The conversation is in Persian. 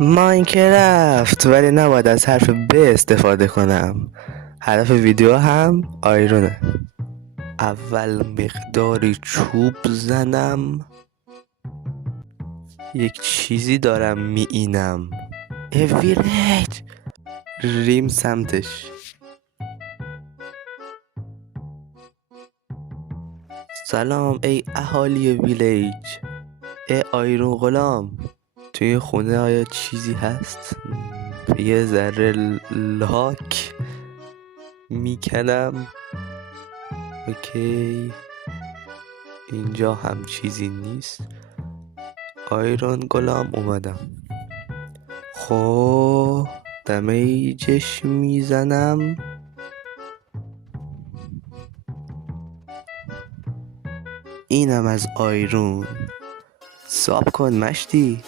ماینکرافت، ولی نباید از حرف ب استفاده کنم. هدف ویدیو هم آیرونه. اول مقداری چوب زنم. یک چیزی دارم میینم. ویلیج ریم سمتش. سلام ای اهالی ویلیج. آیرون غلام، توی خونه آیا چیزی هست؟ یه ذره لاک میکنم. اوکی، اینجا هم چیزی نیست. آیرون غلام اومدم. خب دمیجش میزنم. اینم از آیرون. ساب کن مشتی.